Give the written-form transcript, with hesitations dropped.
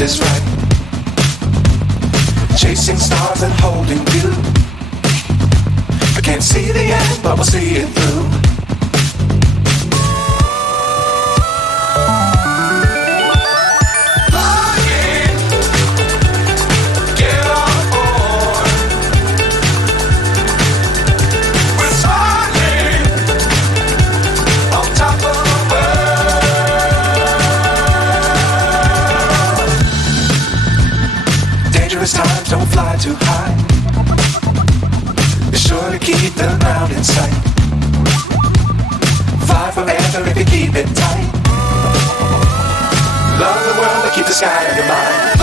is right. Chasing stars and holding you. I can't see the end, but we'll see it through. Flying, get on board. We're smiling on top of the world. Dangerous times, don't fly too high. Be sure to keep the ground in sight. Fly forever if you keep it tight. Love the world, but keep the sky on your mind.